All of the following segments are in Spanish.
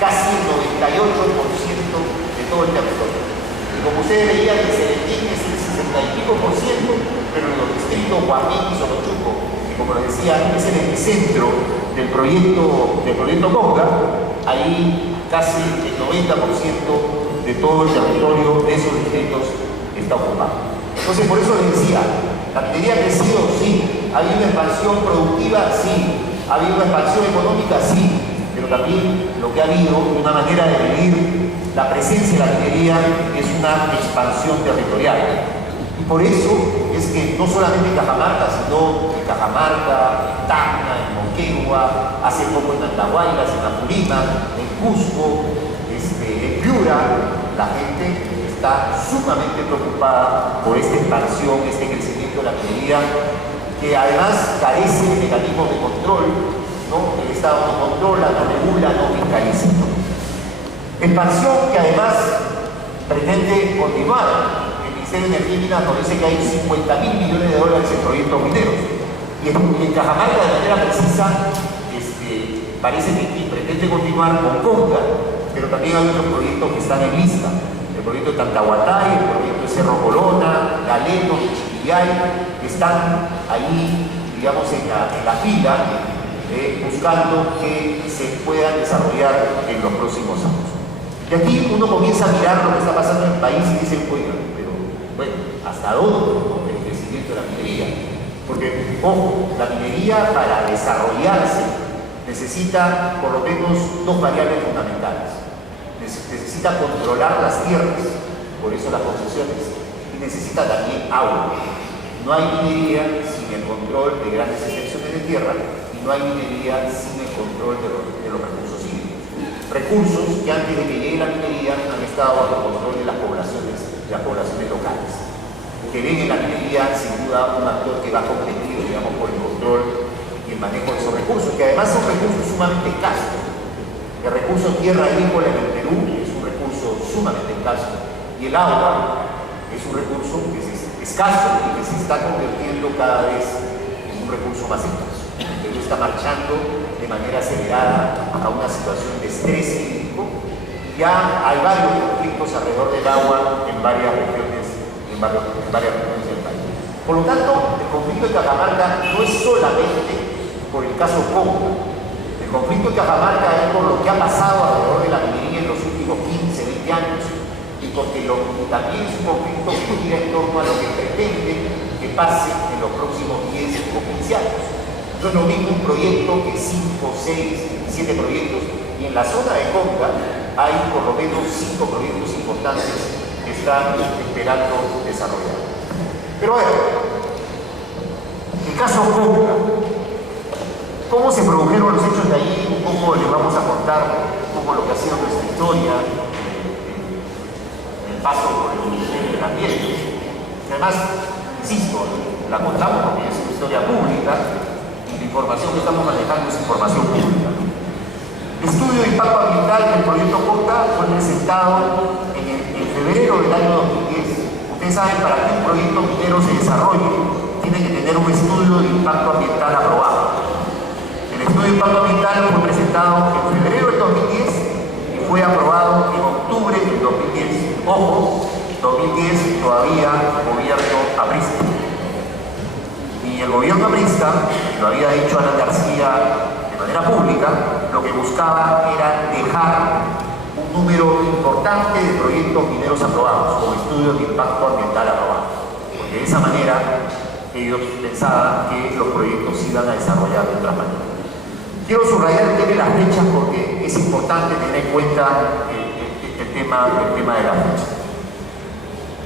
casi el 98% de todo el territorio. Y como ustedes veían, el Celentín es el 60 y pico por ciento, pero en los distritos Guamín y Solochuco, que como les decía, es el epicentro del proyecto Conga, ahí casi el 90% de todo el territorio de esos distritos está ocupado. Entonces, por eso les decía, la minería ha crecido, sí, ha habido una expansión productiva, sí, ha habido una expansión económica, sí, pero también lo que ha habido, una manera de medir la presencia de la minería, es una expansión territorial. Y por eso es que no solamente en Cajamarca, sino en Cajamarca, en Tacna, en Moquegua, hace poco en Andahuaylas, en Apurímac, en Cusco, en Piura, la gente está sumamente preocupada por esta expansión, este crecimiento de la minería, que además carece de mecanismos de control, ¿no? El Estado no controla, no regula, no fiscaliza. Expansión que además pretende continuar. El Ministerio de Energía y Minas nos dice que hay 50.000 millones de dólares en proyectos mineros. Y en Cajamarca, de manera precisa, parece que pretende continuar con Conga, pero también hay otros proyectos que están en lista. El proyecto de Tantahuatay, el proyecto de Cerro Corona, Galeto, Chiquillay, que están ahí, digamos, en la fila, buscando que se puedan desarrollar en los próximos años. Y aquí uno comienza a mirar lo que está pasando en el país y dice, oiga, pero bueno, ¿hasta dónde el crecimiento de la minería? Porque, ojo, la minería para desarrollarse necesita por lo menos dos variables fundamentales. Necesita controlar las tierras, por eso las concesiones, y necesita también agua. No hay minería sin el control de grandes extensiones de tierra y no hay minería sin el control de los recursos hídricos. Recursos que antes de que llegue la minería han estado bajo el control de las poblaciones locales, que ven en la minería sin duda un actor que va competido, digamos, por el control y el manejo de esos recursos, que además son recursos sumamente escasos. El recurso tierra agrícola en el Perú es un recurso sumamente escaso y el agua es un recurso que es escaso y que se está convirtiendo cada vez en un recurso más escaso. El Perú está marchando de manera acelerada a una situación de estrés hídrico. Ya hay varios conflictos alrededor del agua en varias regiones del país. Por lo tanto, el conflicto de Cajamarca no es solamente por el caso Conga. El conflicto de Cajamarca es por lo que ha pasado alrededor de la minería en los últimos 15, 20 años y porque también es un conflicto que gira en torno a lo que pretende que pase en los próximos 10 o 15 años. No es lo mismo un proyecto que 5, 6, 7 proyectos, y en la zona de Conga hay por lo menos 5 proyectos importantes que están esperando desarrollar. Pero bueno, el caso Conga, ¿cómo se produjeron los hechos de ahí? Un poco les vamos a contar un poco lo que ha sido nuestra historia, el paso por el Ministerio del Ambiente. Además, insisto, la contamos porque es una historia pública y la información que estamos manejando es información pública. El estudio de impacto ambiental del proyecto Conga fue presentado en febrero del año 2010. Ustedes saben, para que un proyecto minero se desarrolle, tiene que tener un estudio de impacto ambiental aprobado. El estudio de impacto ambiental fue presentado en febrero del 2010 y fue aprobado en octubre del 2010. Ojo, 2010 todavía gobierno aprista. Y el gobierno aprista, lo había dicho Alan García de manera pública, lo que buscaba era dejar un número importante de proyectos mineros aprobados, con estudios de impacto ambiental aprobados. Porque de esa manera ellos pensaban que los proyectos se iban a desarrollar de otra manera. Quiero subrayar el tema de las fechas porque es importante tener en cuenta el tema de las fechas.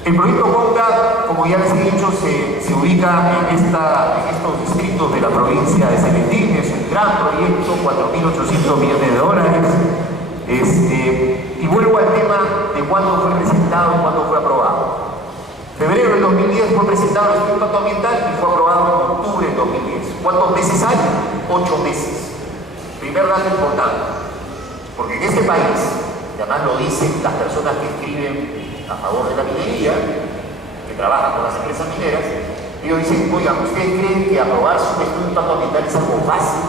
El proyecto Conga, como ya les he dicho, se ubica en estos distritos de la provincia de Celentín. Es un gran proyecto, 4.800 millones de dólares. Y vuelvo al tema de cuándo fue presentado y cuándo fue aprobado. Febrero del 2010 fue presentado el estudio de impacto ambiental y fue aprobado en octubre del 2010. ¿Cuántos meses hay? 8 meses. Primer dato importante, porque en este país, y además lo dicen las personas que escriben a favor de la minería, que trabajan con las empresas mineras, ellos dicen, oigan, ¿ustedes creen que aprobar un estudio de impacto ambiental es algo fácil,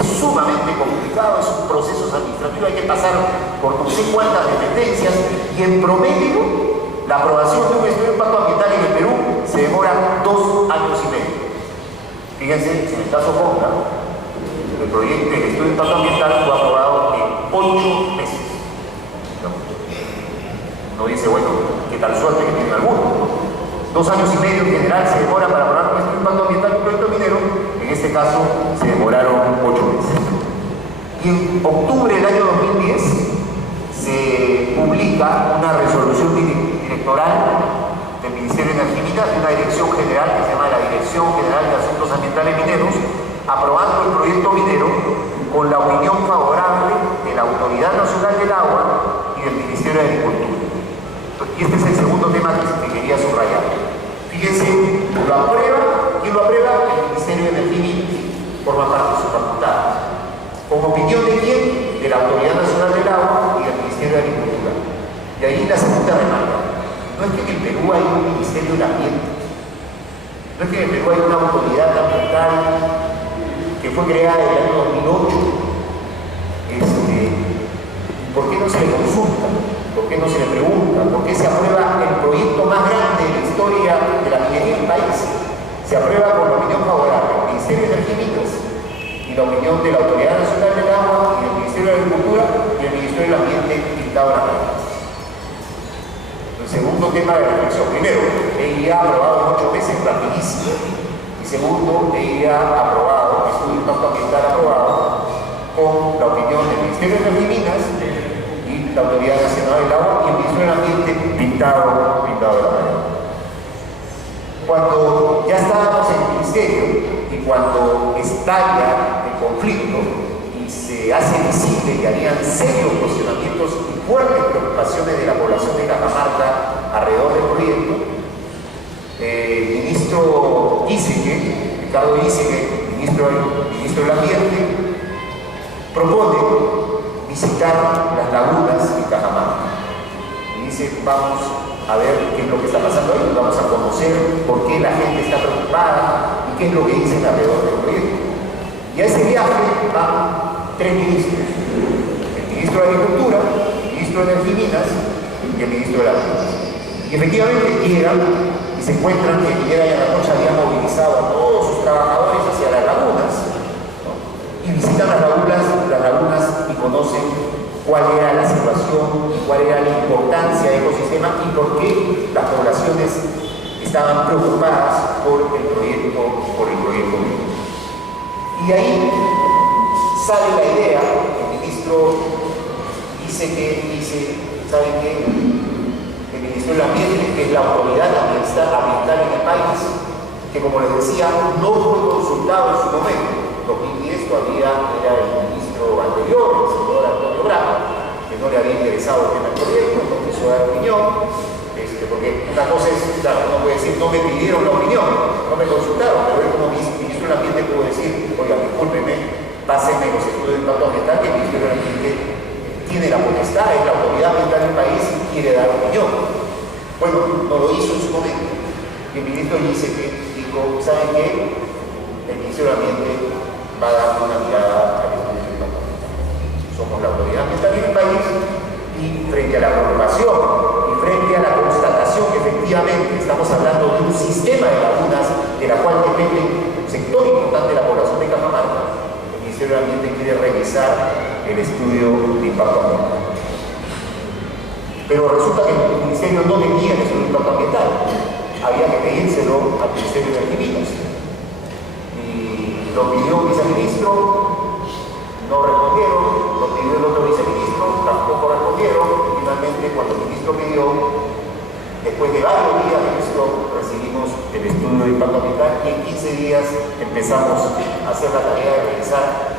Es sumamente complicado, es un proceso administrativo, hay que pasar por no sé cuántas dependencias y en promedio la aprobación de un estudio de impacto ambiental en el Perú se demora 2 años y medio. Fíjense, en el caso Conca, el proyecto del estudio de impacto ambiental fue aprobado en 8 meses. Uno dice, bueno, qué tal suerte que tiene alguno. 2 años y medio en general se demora para aprobar un estudio de impacto ambiental de un proyecto minero, en este caso se demoraron 8 meses. Y en octubre del año 2010 se publica una resolución directoral del Ministerio de Energía y Minas, de una dirección general que se llama la Dirección General de Asuntos Ambientales Mineros, aprobando el proyecto minero con la opinión favorable de la Autoridad Nacional del Agua y del Ministerio de Agricultura. Y este es el segundo tema que quería subrayar. Fíjense, lo aprueba, ¿quién lo aprueba? El Ministerio de Energía y Minas, forma parte de su facultad. ¿Con opinión de quién? De la Autoridad Nacional del Agua y del Ministerio de Agricultura. Y ahí la segunda remarca. No es que en el Perú hay un Ministerio del Ambiente, no es que en el Perú hay una autoridad ambiental que fue creada en el año 2008. ¿Por qué no se le consulta? ¿Por qué no se le pregunta? ¿Por qué se aprueba el proyecto más grande de la historia de la minería del país? Se aprueba con la opinión favorable del Ministerio de Energía y Minas y la opinión de la Autoridad Nacional del Agua y del Ministerio de Agricultura y el Ministerio del Ambiente pintado en la pared. El segundo tema de reflexión. Primero, EIA ha aprobado en 8 meses rapidísimo. Y segundo, EIA ha aprobado, estudio de impacto ambiental aprobado, con la opinión del Ministerio de Energía y Minas y la Autoridad Nacional del Agua y el Ministerio del Ambiente pintado de la pared. Cuando ya estábamos en el Ministerio y cuando estalla el conflicto y se hace visible que habían serios cuestionamientos y fuertes preocupaciones de la población de Cajamarca alrededor del proyecto, el ministro Giesecke, Ricardo Giesecke, ministro del Ambiente, propone visitar las lagunas de Cajamarca. Y dice, vamos a ver qué es lo que está pasando ahí, vamos a conocer por qué la gente está preocupada y qué es lo que dicen alrededor del proyecto. Y a ese viaje van 3 ministros, el ministro de Agricultura, el ministro de Energía y Minas y el ministro de la Minas. Y efectivamente llegan y se encuentran que Piñera y Anoche habían movilizado a todos sus trabajadores hacia las lagunas, ¿no? Y visitan las lagunas y conocen cuál era la situación y cuál era la importancia del ecosistema y por qué las poblaciones estaban preocupadas por el proyecto minero. Y de ahí sale la idea, el ministro dice, ¿saben qué? El Ministerio del Ambiente, que es la autoridad ambiental en el país, que como les decía, no fue consultado en su momento. En 2010 todavía era el ministro anterior, el señor Antonio Bravo, que no le había interesado el tema del proyecto, no quiso dar opinión, porque una cosa es, claro, uno puede decir, no me pidieron la opinión, no me consultaron, pero él como ministro del Ambiente pudo decir, oiga, discúlpeme, pásenme los estudios de impacto ambiental, que el Ministerio del Ambiente tiene la potestad, es la autoridad ambiental del país y quiere dar opinión. Bueno, no lo hizo en su momento. Y el ministro dice que dijo, ¿saben qué? El Ministerio del Ambiente va a dar una mirada al estudio de impacto ambiental. Somos la autoridad ambiental del país y frente a la preocupación y frente a la constatación que efectivamente estamos hablando de un sistema de lagunas de la cual depende un sector importante de la población de Cajamarca, el Ministerio del Ambiente quiere revisar el estudio de impacto ambiental. Pero resulta que el Ministerio no tenía el estudio de impacto ambiental, había que pedírselo al Ministerio de Energía y Minas. Y lo pidió un viceministro, no respondieron, lo pidió el otro viceministro, tampoco respondieron, y finalmente cuando el ministro pidió, después de varios días de esto, recibimos el estudio de impacto ambiental y en 15 días empezamos a hacer la tarea de revisar